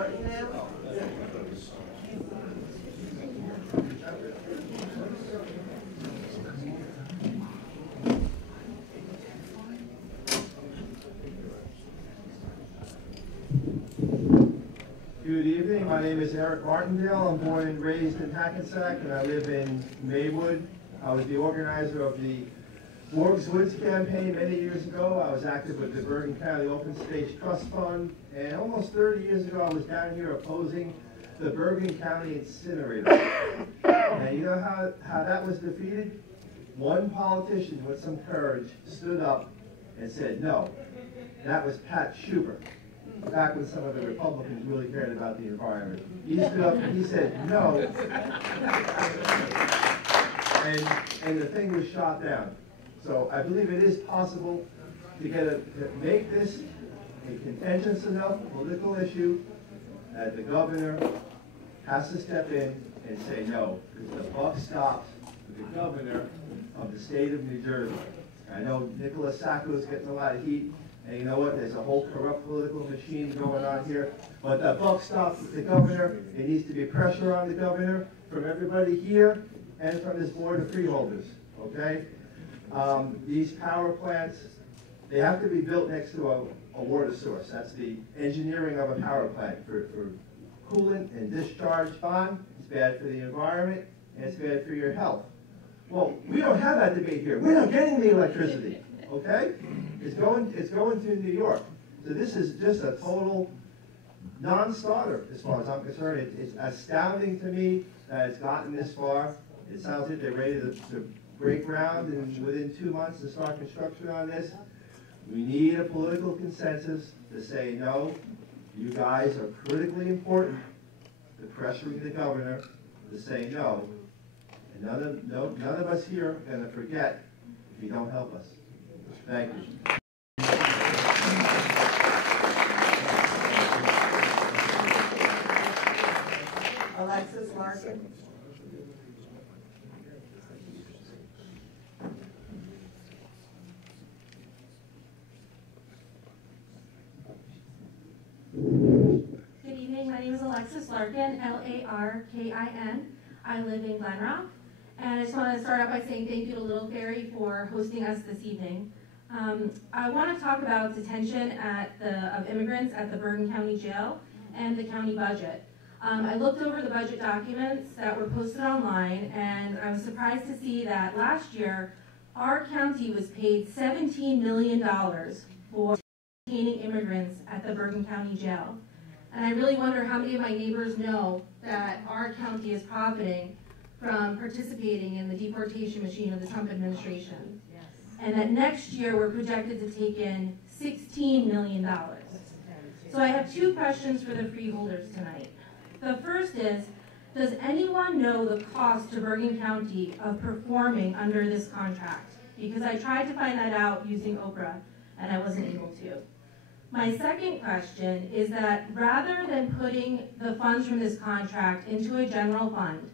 Martindale. Good evening. My name is Eric Martindale. I'm born and raised in Hackensack, and I live in Maywood. I was the organizer of the Morgs Woods campaign many years ago. I was active with the Bergen County Open Space Trust Fund, and almost 30 years ago I was down here opposing the Bergen County incinerator. And you know how that was defeated? One politician with some courage stood up and said no. That was Pat Schubert, back when some of the Republicans really cared about the environment. He stood up and he said no, and the thing was shot down. So I believe it is possible to make this a contentious enough political issue that the governor has to step in and say no, because the buck stops with the governor of the state of New Jersey. I know Nicholas Sacco is getting a lot of heat, and you know what, there's a whole corrupt political machine going on here, but the buck stops with the governor. There needs to be pressure on the governor from everybody here and from this board of freeholders, okay? These power plants, they have to be built next to a water source. That's the engineering of a power plant for coolant and discharge bond. It's bad for the environment, and it's bad for your health. Well, we don't have that debate here. We're not getting the electricity, okay? It's going to New York. So this is just a total non-starter as far as I'm concerned. It's astounding to me that it's gotten this far. It sounds like they're ready to break ground and within 2 months to start construction on this. We need a political consensus to say no. You guys are critically important to pressuring the governor to say no. And none of us here are going to forget if you don't help us. Thank you. Alexis Larkin. Good evening. My name is Alexis Larkin, L-A-R-K-I-N. I live in Glen Rock. And I just want to start out by saying thank you to Little Ferry for hosting us this evening. I want to talk about detention of immigrants at the Bergen County Jail and the county budget. I looked over the budget documents that were posted online, and I was surprised to see that last year our county was paid $17 million for detaining immigrants at the Bergen County Jail. And I really wonder how many of my neighbors know that our county is profiting from participating in the deportation machine of the Trump administration. Yes. And that next year we're projected to take in $16 million. So I have two questions for the freeholders tonight. The first is, does anyone know the cost to Bergen County of performing under this contract? Because I tried to find that out using Oprah, and I wasn't able to. My second question is that rather than putting the funds from this contract into a general fund,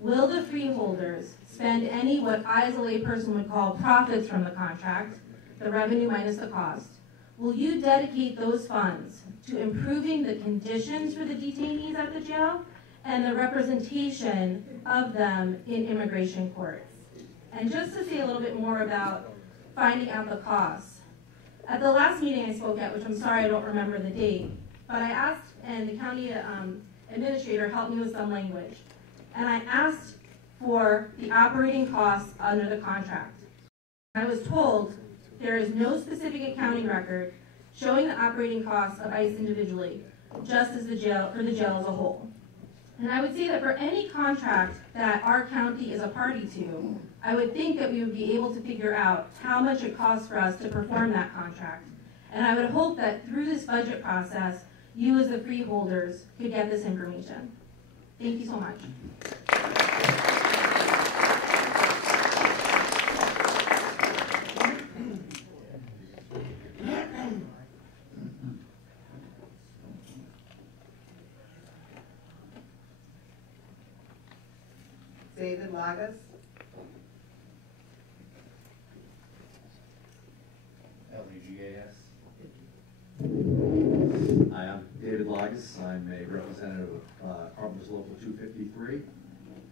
will the freeholders spend any what I as a layperson would call profits from the contract, the revenue minus the cost? Will you dedicate those funds to improving the conditions for the detainees at the jail and the representation of them in immigration courts? And just to say a little bit more about finding out the costs, at the last meeting I spoke at, which I'm sorry I don't remember the date, but I asked, and the county administrator helped me with some language, and I asked for the operating costs under the contract. I was told there is no specific accounting record showing the operating costs of ICE individually, just as the jail, or the jail as a whole. And I would say that for any contract that our county is a party to, I would think that we would be able to figure out how much it costs for us to perform that contract. And I would hope that through this budget process, you as the freeholders could get this information. Thank you so much. David Lagas. L-A-G-A-S. Hi, I'm David Lagas. I'm a representative of Carpenter's Local 253.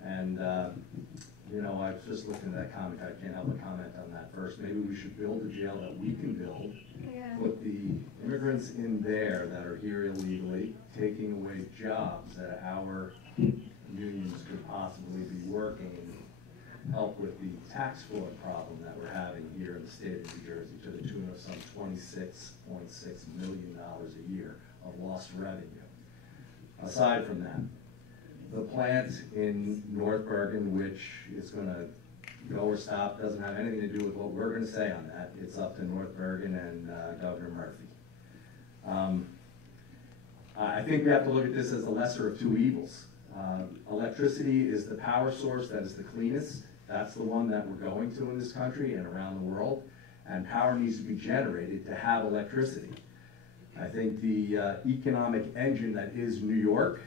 And, you know, I was just looking at that comment. I can't help but comment on that first. Maybe we should build a jail that we can build, put the immigrants in there that are here illegally, taking away jobs that our unions could possibly be working, help with the tax fraud problem that we're having here in the state of New Jersey to the tune of some $26.6 million a year of lost revenue. Aside from that, the plant in North Bergen, which is going to go or stop, doesn't have anything to do with what we're going to say on that. It's up to North Bergen and Governor Murphy. I think we have to look at this as the lesser of two evils. Electricity is the power source that is the cleanest. That's the one that we're going to in this country and around the world. And power needs to be generated to have electricity. I think the economic engine that is New York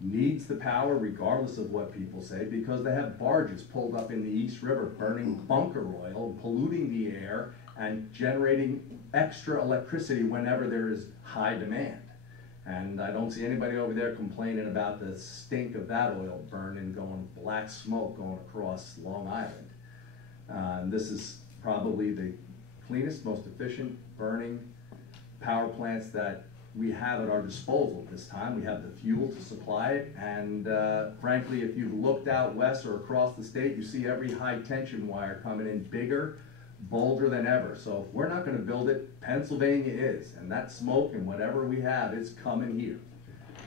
needs the power regardless of what people say, because they have barges pulled up in the East River burning bunker oil, polluting the air, and generating extra electricity whenever there is high demand. And I don't see anybody over there complaining about the stink of that oil burning, going black smoke going across Long Island. This is probably the cleanest, most efficient burning power plants that we have at our disposal this time. We have the fuel to supply it, and frankly, if you've looked out west or across the state, you see every high tension wire coming in bigger, bolder than ever. So if we're not going to build it, Pennsylvania is, and that smoke and whatever we have is coming here.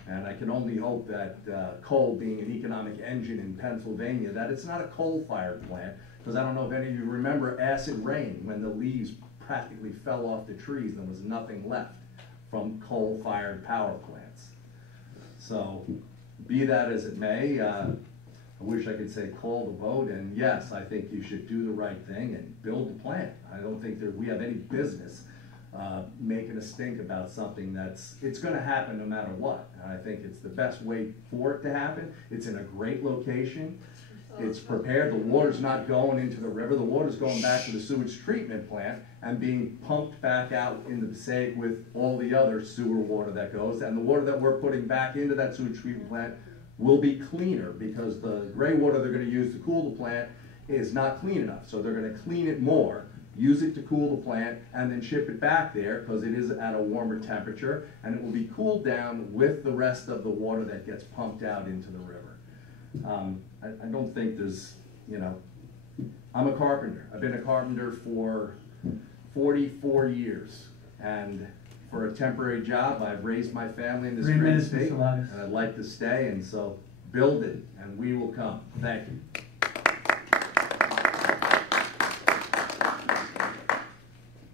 And I can only hope that coal, being an economic engine in Pennsylvania, that it's not a coal-fired plant, because I don't know if any of you remember acid rain when the leaves practically fell off the trees and there was nothing left from coal-fired power plants. So, be that as it may, I wish I could say call the vote, and yes, I think you should do the right thing and build the plant. I don't think that we have any business making us think about something it's going to happen no matter what. And I think it's the best way for it to happen. It's in a great location. It's prepared. The water's not going into the river. The water's going back to the sewage treatment plant and being pumped back out in the Passaic with all the other sewer water that goes. And the water that we're putting back into that sewage treatment plant will be cleaner, because the gray water they're going to use to cool the plant is not clean enough. So they're going to clean it more, use it to cool the plant, and then ship it back there because it is at a warmer temperature, and it will be cooled down with the rest of the water that gets pumped out into the river. I don't think there's, you know, I'm a carpenter. I've been a carpenter for 44 years, and for a temporary job, I've raised my family in this great state, and I'd like to stay, and so build it, and we will come. Thank you.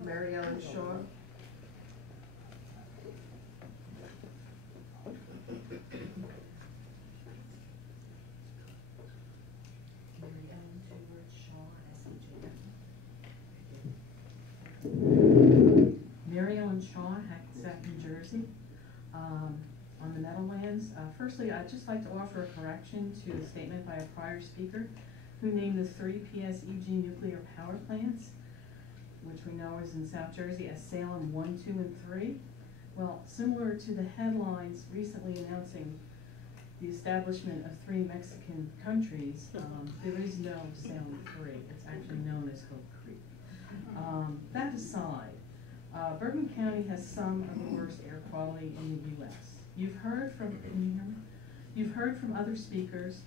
Mary Ellen Shaw. Mary Ellen Shaw, Hackensack, New Jersey, on the Meadowlands. Firstly, I'd just like to offer a correction to a statement by a prior speaker who named the 3 PSEG nuclear power plants, which we know is in South Jersey, as Salem 1, 2, and 3. Well, similar to the headlines recently announcing the establishment of 3 Mexican countries, there is no Salem 3. It's actually known as Hope Creek. That aside, Bergen County has some of the worst air quality in the U.S. You've heard from other speakers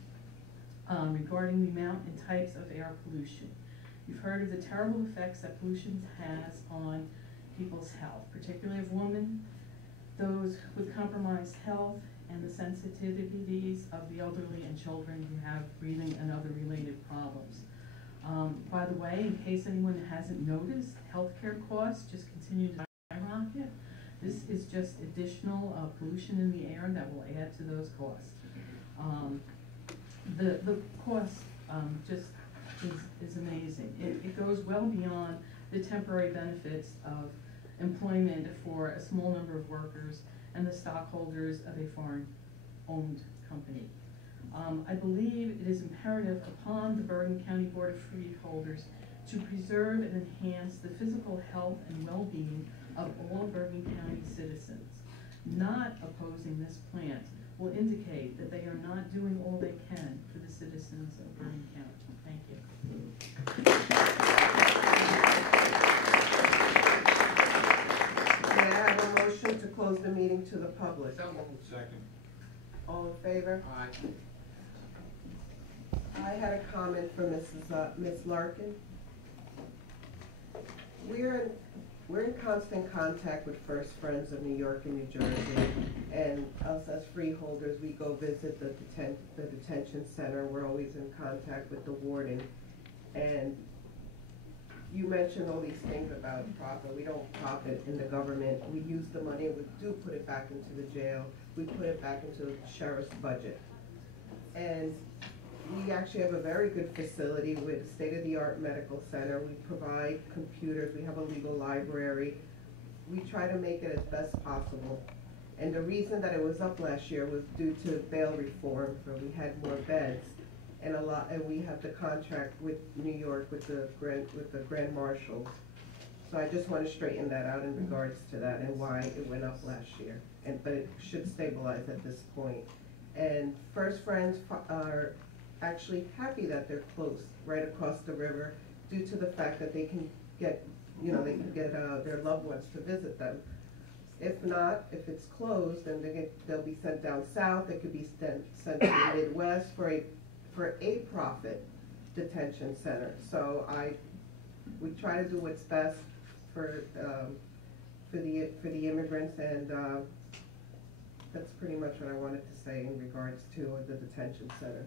regarding the amount and types of air pollution. You've heard of the terrible effects that pollution has on people's health, particularly of women, those with compromised health, and the sensitivities of the elderly and children who have breathing and other related problems. By the way, in case anyone hasn't noticed, healthcare costs just continue to skyrocket. This is just additional pollution in the air that will add to those costs. The cost just is amazing. It goes well beyond the temporary benefits of employment for a small number of workers and the stockholders of a foreign-owned company. I believe it is imperative upon the Bergen County Board of Freeholders to preserve and enhance the physical health and well-being of all Bergen County citizens. not opposing this plant will indicate that they are not doing all they can for the citizens of Bergen County. Thank you. May I have a motion to close the meeting to the public? Second. All in favor? Aye. I had a comment for Ms. Larkin. We're in constant contact with First Friends of New York and New Jersey, and us as freeholders, we go visit the detention center. We're always in contact with the warden. And you mentioned all these things about profit. We don't profit in the government. We use the money, we do put it back into the jail. We put it back into the sheriff's budget. And we actually have a very good facility with a state-of-the-art medical center. We provide computers, we have a legal library. We try to make it as best possible. And the reason that it was up last year was due to bail reform, where we had more beds. And we have the contract with New York with the Grand Marshals. So I just want to straighten that out in regards to that and why it went up last year. But it should stabilize at this point. And First Friends are actually happy that they're close, right across the river, due to the fact that they can get, their loved ones to visit them. If not, if it's closed, then they'll be sent down south. They could be sent to the Midwest for a profit detention center. So we try to do what's best for the immigrants, and that's pretty much what I wanted to say in regards to the detention center.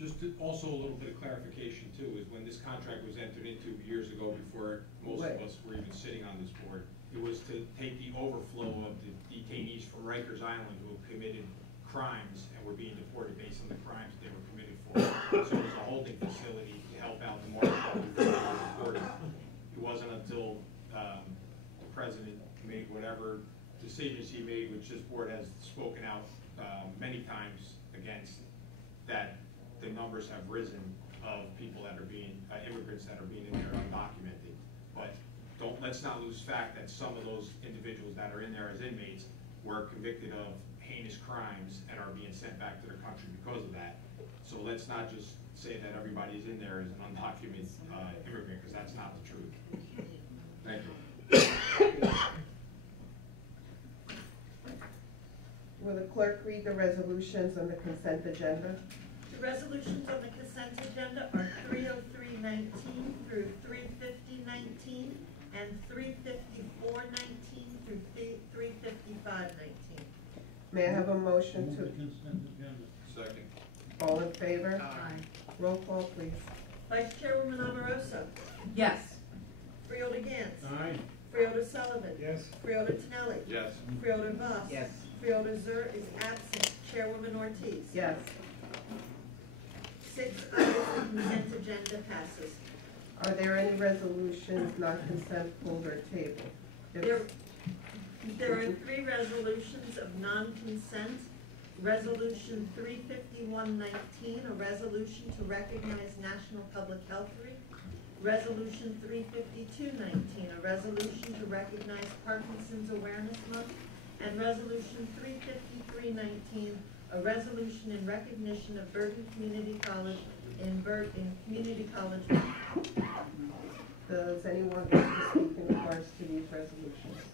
Just also a little bit of clarification too, is when this contract was entered into years ago, before most of us were even sitting on this board, it was to take the overflow of the detainees from Rikers Island who have committed crimes and were being deported based on the crimes they were committed for. So it was a holding facility to help out the more deported. It wasn't until the president made whatever decisions he made, which this board has spoken out many times against, that the numbers have risen of people that are being, immigrants that are being in there undocumented. But let's not lose fact that some of those individuals that are in there as inmates were convicted of heinous crimes and are being sent back to their country because of that. So let's not just say that everybody is in there as an undocumented immigrant, because that's not the truth. Thank you. Will the clerk read the resolutions on the consent agenda? The resolutions on the consent agenda are 30319 through 35019 and 35419 through 35519. May I have a motion to, Second. all in favor? Aye. Roll call, please. Vice Chairwoman Amoroso. Yes. Freeholder Gantz. Aye. Freeholder Sullivan. Yes. Freeholder Tonelli. Yes. Freeholder Voss. Yes. Freeholder Zur is absent. Chairwoman Ortiz. Yes. 6 items on the consent agenda passes. Are there any resolutions not consent pulled or tabled? There are 3 resolutions of non-consent. Resolution 35119, a resolution to recognize National Public Health Week. Resolution 35219, a resolution to recognize Parkinson's Awareness Month. And Resolution 35319, a resolution in recognition of Bergen Community College in Community College Month. Does anyone want to speak in regards to these resolutions?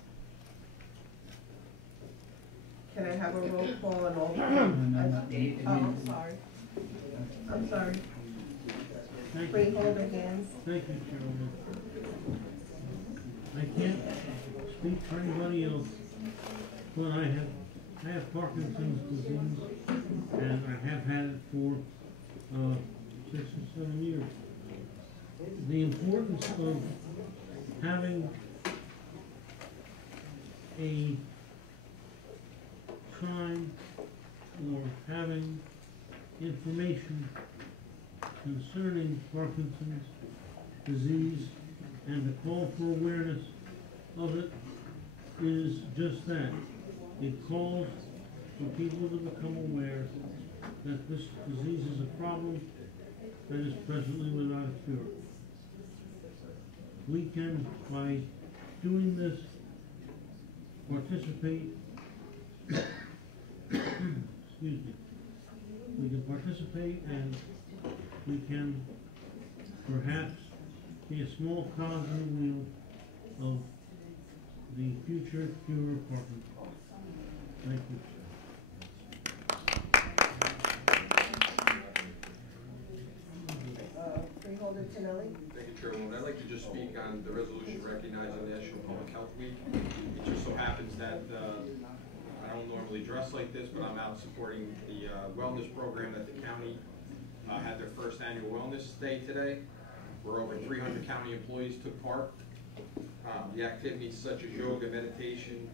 Can I have a roll call on all? I'm sorry. I'm sorry. Freeholder hands. Thank you, Chairwoman. I can't speak for anybody else, but I have Parkinson's disease, and I have had it for 6 or 7 years. The importance of having a time or having information concerning Parkinson's disease and the call for awareness of it is just that. It calls for people to become aware that this disease is a problem that is presently without a cure. We can, by doing this, participate, excuse me, we can participate and we can perhaps be a small cog in the wheel of the future fewer parking. Thank you. Freeholder Tinelli? Thank you, Chairwoman. I'd like to just speak on the resolution recognizing National Public Health Week. It just so happens that I don't normally dress like this, but I'm out supporting the wellness program that the county had their first annual wellness day today, where over 300 county employees took part. The activities such as yoga, meditation,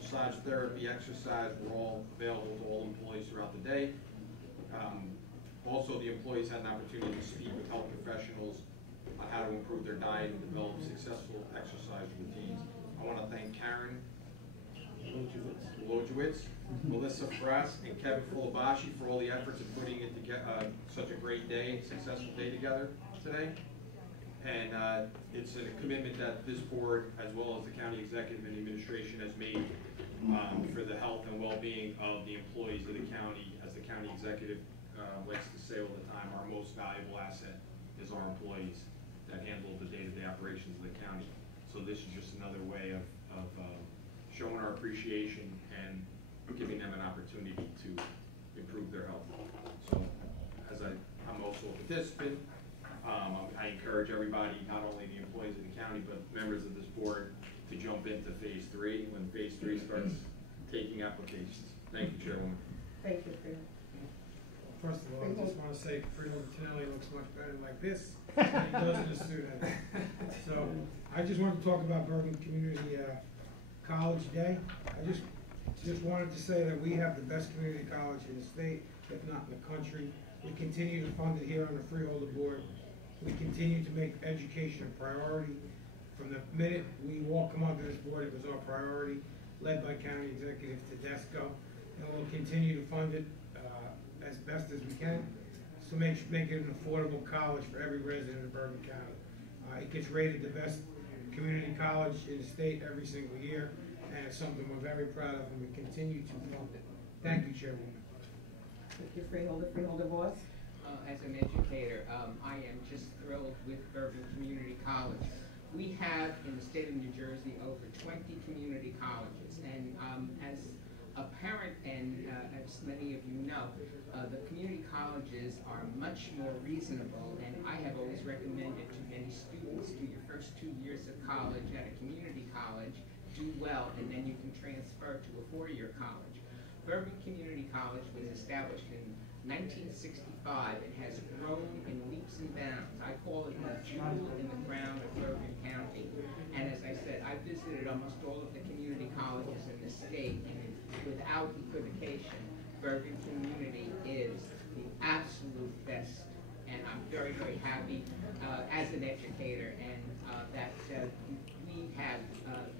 massage therapy, exercise were all available to all employees throughout the day. Also, the employees had an opportunity to speak with health professionals on how to improve their diet and develop successful exercise routines. I want to thank Karen Wojciech, Melissa Frass, and Kevin Fulabashi for all the efforts in putting it together, such a great day, successful day together today. And it's a commitment that this board, as well as the county executive and administration, has made for the health and well-being of the employees of the county. As the county executive likes to say all the time, our most valuable asset is our employees that handle the day-to-day operations of the county. So this is just another way of showing our appreciation and giving them an opportunity to improve their health. So, as I'm also a participant, I encourage everybody, not only the employees of the county, but members of this board, to jump into Phase 3 when Phase 3 starts taking applications. Thank you, Chairwoman. Thank you, Freeholder. First of all, I just want to say Freeholder Tinelli looks much better like this than he does in a suit. So I just wanted to talk about Bergen Community College Day. I just wanted to say that we have the best community college in the state, if not in the country. We continue to fund it here on the Freeholder Board. We continue to make education a priority. From the minute we all come onto this board, it was our priority, led by County Executive Tedesco, and we'll continue to fund it as best as we can, so make it an affordable college for every resident of Bergen County. It gets rated the best community college in the state every single year, and it's something we're very proud of, and we continue to fund it. Thank you, Chairwoman. Thank you, Freeholder. Freeholder Voss? As an educator, I am just thrilled with Bergen Community College. We have in the state of New Jersey over 20 community colleges, and as a parent, and as many of you know, the community colleges are much more reasonable, and I have always recommended to many students, do your first 2 years of college at a community college, do well, and then you can transfer to a 4-year college. Bergen Community College was established in 1965 and has grown in leaps and bounds. I call it the jewel in the crown of Bergen County. And as I said, I visited almost all of the community colleges in the state, and without equivocation, Bergen Community is the absolute best. And I'm very, very happy as an educator, and that we have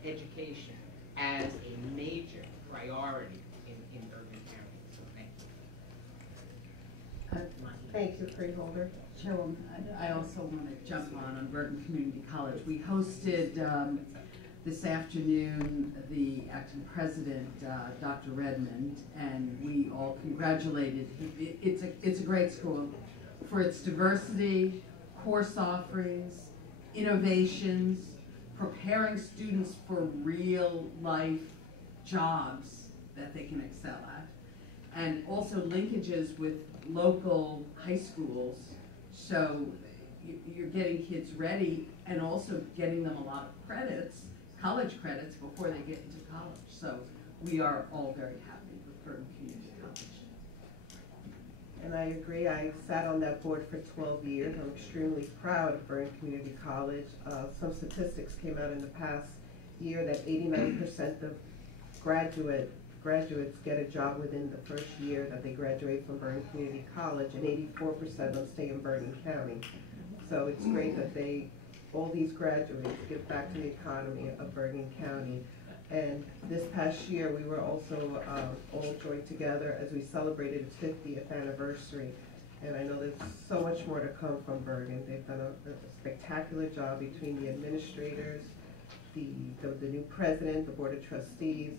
education as a major priority in Bergen County. So thank you. Thank you, Freeholder. Chairwoman, I also want to jump on Bergen Community College. We hosted this afternoon the acting president, Dr. Redmond, and we all congratulated him. It's a great school for its diversity, course offerings, innovations, preparing students for real life jobs that they can excel at, and also linkages with local high schools, so you're getting kids ready and also getting them a lot of credits, college credits, before they get into college. So we are all very happy with Bergen Community College. And I agree. I sat on that board for 12 years. I'm extremely proud of Bergen Community College. Some statistics came out in the past year that 89% of graduates get a job within the first year that they graduate from Bergen Community College, and 84% of them stay in Bergen County. So it's great that all these graduates give back to the economy of Bergen County. And this past year, we were also all joined together as we celebrated its 50th anniversary. And I know there's so much more to come from Bergen. They've done a spectacular job between the administrators, the new president, the board of trustees,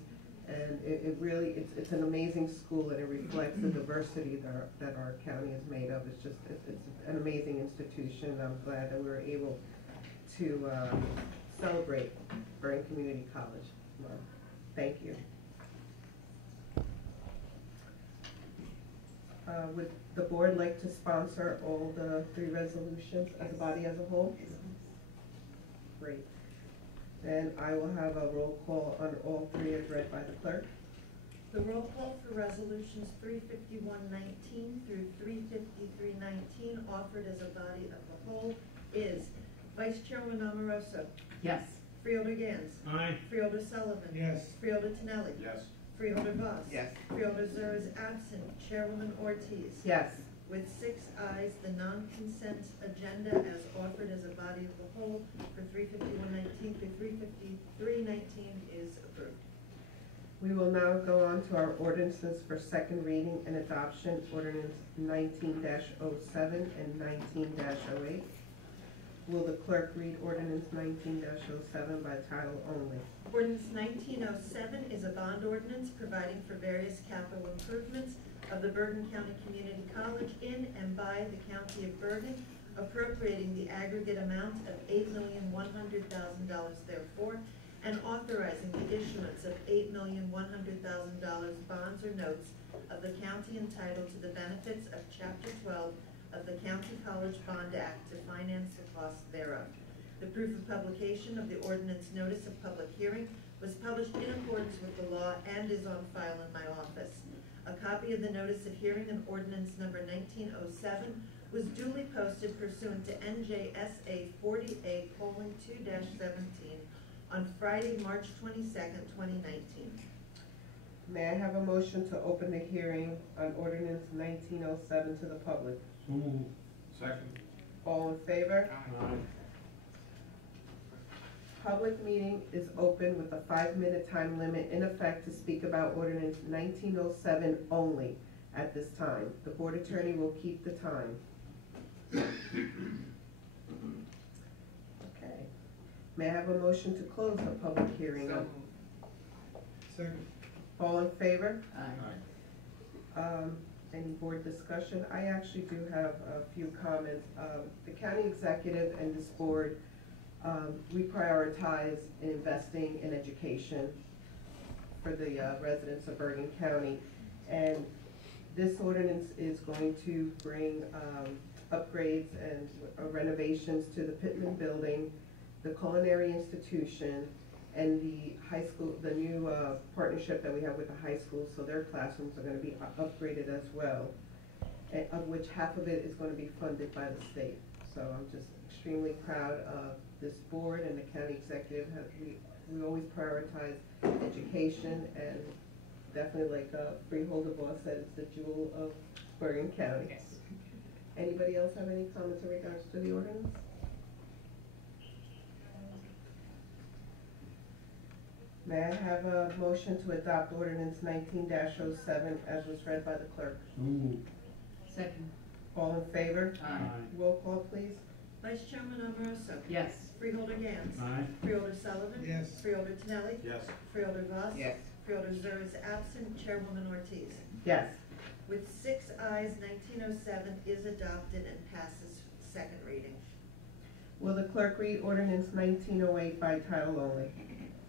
and it really, it's an amazing school, and it reflects the diversity that our county is made of. It's an amazing institution. I'm glad that we were able to celebrate Bergen Community College. Thank you. Would the board like to sponsor all the 3 resolutions as a body as a whole? Great. Then I will have a roll call on all 3 as read by the clerk. The roll call for resolutions 35119 through 35319 offered as a body of the whole is Vice Chairman Amoroso, Yes. Freeholder Gans, Aye. Freeholder Sullivan, Yes. Freeholder Tinelli, Yes. Freeholder Voss. Yes. Freeholder Zur is absent, Chairwoman Ortiz. Yes. With 6 ayes, the non-consent agenda as offered as a body of the whole for 35119 through 35319 is approved. We will now go on to our ordinances for second reading and adoption, ordinance 19-07 and 19-08. Will the clerk read ordinance 19-07 by title only? Ordinance 1907 is a bond ordinance providing for various capital improvements of the Bergen County Community College in and by the County of Bergen, appropriating the aggregate amount of $8,100,000 therefore, and authorizing the issuance of $8,100,000 bonds or notes of the county entitled to the benefits of Chapter 12 of the County College Bond Act to finance the cost thereof. The proof of publication of the ordinance notice of public hearing was published in accordance with the law and is on file in my office. A copy of the notice of hearing and ordinance number 1907 was duly posted pursuant to NJSA 40A:2-17 on Friday, March 22nd, 2019. May I have a motion to open the hearing on ordinance 1907 to the public? So moved. Second. All in favor? Aye. Public meeting is open with a 5-minute time limit in effect to speak about ordinance 1907 only at this time. The board attorney will keep the time. Okay. May I have a motion to close the public hearing? So Second. All in favor? Aye. Any board discussion? I actually do have a few comments. The county executive and this board, we prioritize investing in education for the residents of Bergen County. And this ordinance is going to bring upgrades and renovations to the Pittman Building, the Culinary Institution, and the high school, the new partnership that we have with the high school, so their classrooms are going to be upgraded as well, and of which half of it is going to be funded by the state. So I'm just extremely proud of this board and the county executive. We always prioritize education, and definitely, like Freeholder Boss said, it's the jewel of Bergen County. Yes. Anybody else have any comments in regards to the ordinance? May I have a motion to adopt ordinance 19-07 as was read by the clerk? So moved. Second. All in favor? Aye. Roll call, please. Vice Chairman Amoroso. Yes. Freeholder Gans. Aye. Freeholder Sullivan. Yes. Freeholder Tinelli. Yes. Freeholder Voss. Yes. Freeholder Zur is absent, Chairwoman Ortiz. Yes. With 6 ayes, 1907 is adopted and passes second reading. Will the clerk read ordinance 1908 by title only?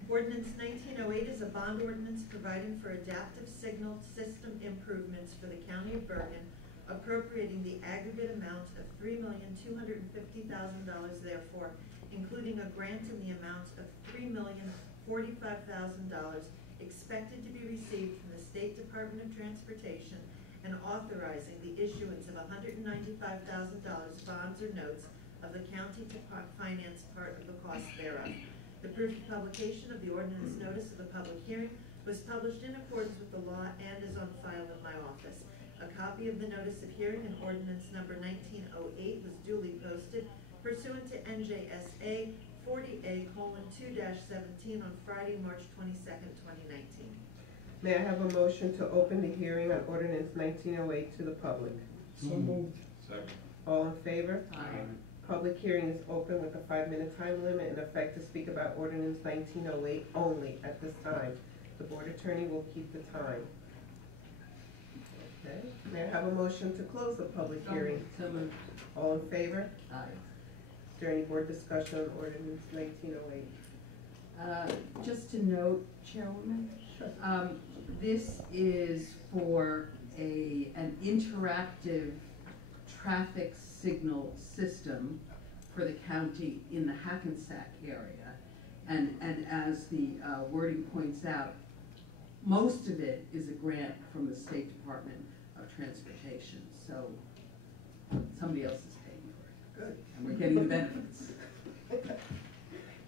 Ordinance 1908 is a bond ordinance providing for adaptive signal system improvements for the County of Bergen, appropriating the aggregate amount of $3,250,000 therefore, including a grant in the amount of $3,045,000 expected to be received from the State Department of Transportation, and authorizing the issuance of $195,000 bonds or notes of the county to finance part of the cost thereof. The proof of publication of the ordinance notice of the public hearing was published in accordance with the law and is on file in my office. A copy of the notice of hearing and ordinance number 1908 was duly posted pursuant to NJSA 40A:2-17 on Friday, March 22nd, 2019. May I have a motion to open the hearing on ordinance 1908 to the public? So moved. Second. All in favor? Aye. Public hearing is open with a 5-minute time limit in effect to speak about ordinance 1908 only at this time. The board attorney will keep the time. Okay, may I have a motion to close the public hearing? So moved. All in favor? Aye. Is there any board discussion on ordinance 1908? Just to note, Chairwoman, this is for an interactive traffic signal system for the county in the Hackensack area. And as the wording points out, most of it is a grant from the State Department of Transportation. So somebody else is paying for it. Good. And we're getting the benefits.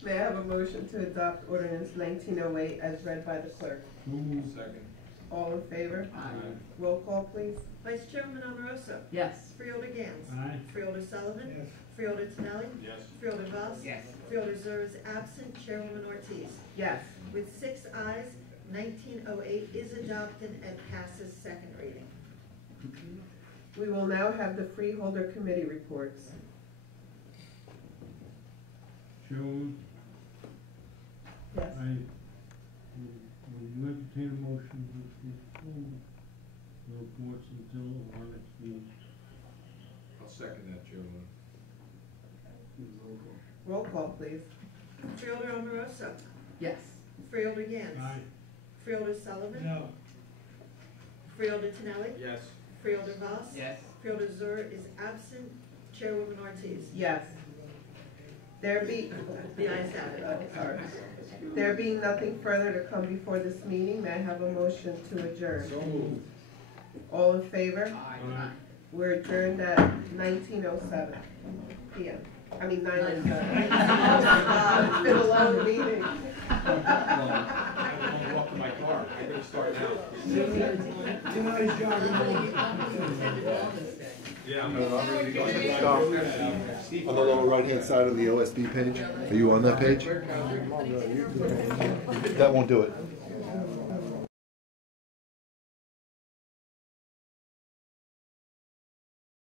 May I have a motion to adopt ordinance 1908 as read by the clerk? Second. All in favor? Aye. Roll call, please. Vice Chairman Omarosa. Yes. Freeholder Gans. Aye. Freeholder Sullivan. Yes. Freeholder Tinelli. Yes. Freeholder Voss. Yes. Freeholder Zur is absent. Chairwoman Ortiz. Yes. With 6 ayes, 1908 is adopted and passes second reading. We will now have the freeholder committee reports. Chairwoman, Yes. will you entertain a motion to postpone the reports until our next meeting? I'll second that, Chairman. Roll call, please. Freeholder Omarosa. Yes. Freeholder Gans. Aye. Freeholder Sullivan. No. Freeholder Tinelli. Yes. Freeholder Voss. Yes. Freeholder Zur is absent. Chairwoman Ortiz. Yes. There be, The ayes have it. sorry. There being nothing further to come before this meeting, may I have a motion to adjourn? So moved. All in favor? Aye. We're adjourned at 19:07 p.m. I mean 9:07. It's been a long meeting. I want to walk to my car. I think start now. Tonight's job. Yeah, I'm On the lower right-hand side of the OSB page, are you on that page? That won't do it.